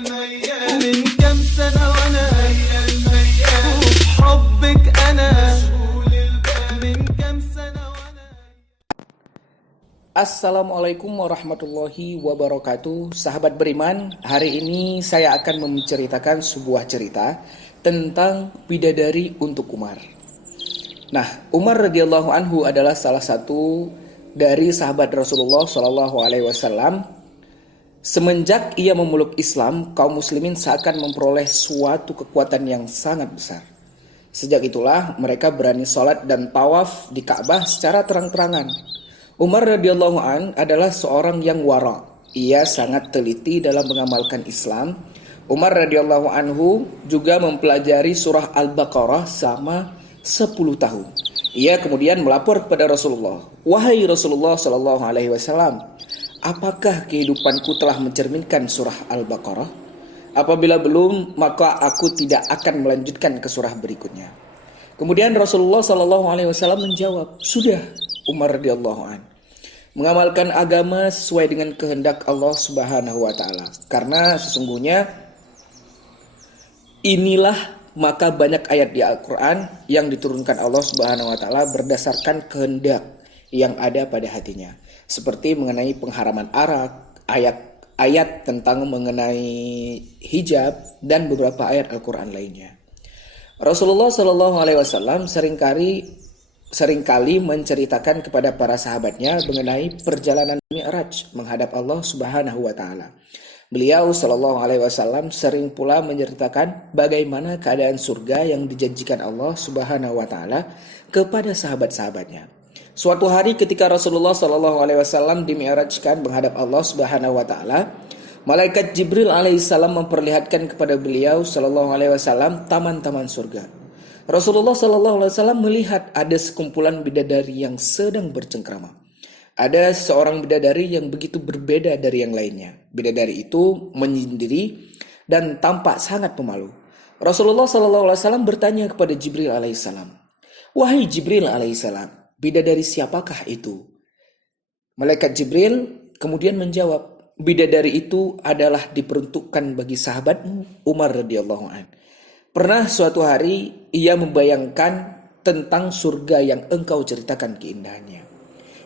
من كم سنة وأنا حبك أنا من كم سنة وأنا. Assalamualaikum warahmatullahi wabarakatuh. Sahabat beriman, hari ini saya akan menceritakan sebuah cerita tentang bidadari untuk Umar. Nah, Umar radhiyallahu anhu adalah salah satu dari sahabat Rasulullah Shallallahu alaihi wasallam. Semenjak ia memeluk Islam, kaum muslimin seakan memperoleh suatu kekuatan yang sangat besar. Sejak itulah mereka berani sholat dan tawaf di Ka'bah secara terang-terangan. Umar radhiyallahu an adalah seorang yang wara. Ia sangat teliti dalam mengamalkan Islam. Umar radhiyallahu anhu juga mempelajari surah Al-Baqarah selama 10 tahun. Ia kemudian melapor kepada Rasulullah, "Wahai Rasulullah sallallahu alaihi wasallam, apakah kehidupanku telah mencerminkan surah Al-Baqarah? Apabila belum, maka aku tidak akan melanjutkan ke surah berikutnya." Kemudian Rasulullah sallallahu alaihi wasallam menjawab, "Sudah, Umar radhiyallahu an, mengamalkan agama sesuai dengan kehendak Allah Subhanahu wa taala. Karena sesungguhnya inilah maka banyak ayat di Al-Qur'an yang diturunkan Allah Subhanahu wa taala berdasarkan kehendak yang ada pada hatinya. Seperti mengenai pengharaman arak, ayat-ayat tentang mengenai hijab dan beberapa ayat Al-Qur'an lainnya." Rasulullah Shallallahu alaihi wasallam seringkali menceritakan kepada para sahabatnya mengenai perjalanan Mi'raj menghadap Allah Subhanahu wa taala. Beliau Shallallahu alaihi wasallam sering pula menceritakan bagaimana keadaan surga yang dijanjikan Allah Subhanahu wa taala kepada sahabat-sahabatnya. Suatu hari ketika Rasulullah Shallallahu alaihi wasallam dimi'rajkan menghadap Allah Subhanahu wa taala, malaikat Jibril alaihissalam memperlihatkan kepada beliau Shallallahu alaihi wasallam taman-taman surga. Rasulullah Shallallahu alaihi wasallam melihat ada sekumpulan bidadari yang sedang bercengkrama. Ada seorang bidadari yang begitu berbeda dari yang lainnya. Bidadari itu menyendiri dan tampak sangat pemalu. Rasulullah Shallallahu alaihi wasallam bertanya kepada Jibril alaihissalam, "Wahai Jibril alaihissalam, bidadari siapakah itu?" Malaikat Jibril kemudian menjawab, "Bidadari itu adalah diperuntukkan bagi sahabatmu Umar radhiyallahu an. Pernah suatu hari ia membayangkan tentang surga yang engkau ceritakan keindahannya.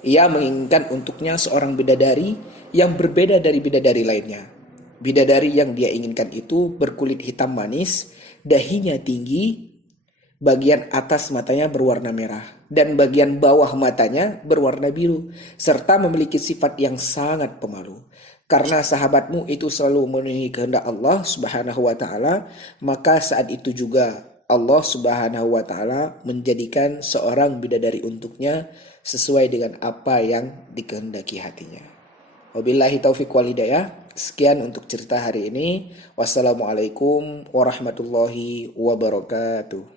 Ia menginginkan untuknya seorang bidadari yang berbeda dari bidadari lainnya. Bidadari yang dia inginkan itu berkulit hitam manis, dahinya tinggi, bagian atas matanya berwarna merah dan bagian bawah matanya berwarna biru, serta memiliki sifat yang sangat pemalu. Karena sahabatmu itu selalu memenuhi kehendak Allah Subhanahu wa taala, maka saat itu juga Allah Subhanahu wa taala menjadikan seorang bidadari untuknya sesuai dengan apa yang dikehendaki hatinya." Wabillahi taufiq wal hidayah. Sekian untuk cerita hari ini. Wassalamualaikum warahmatullahi wabarakatuh.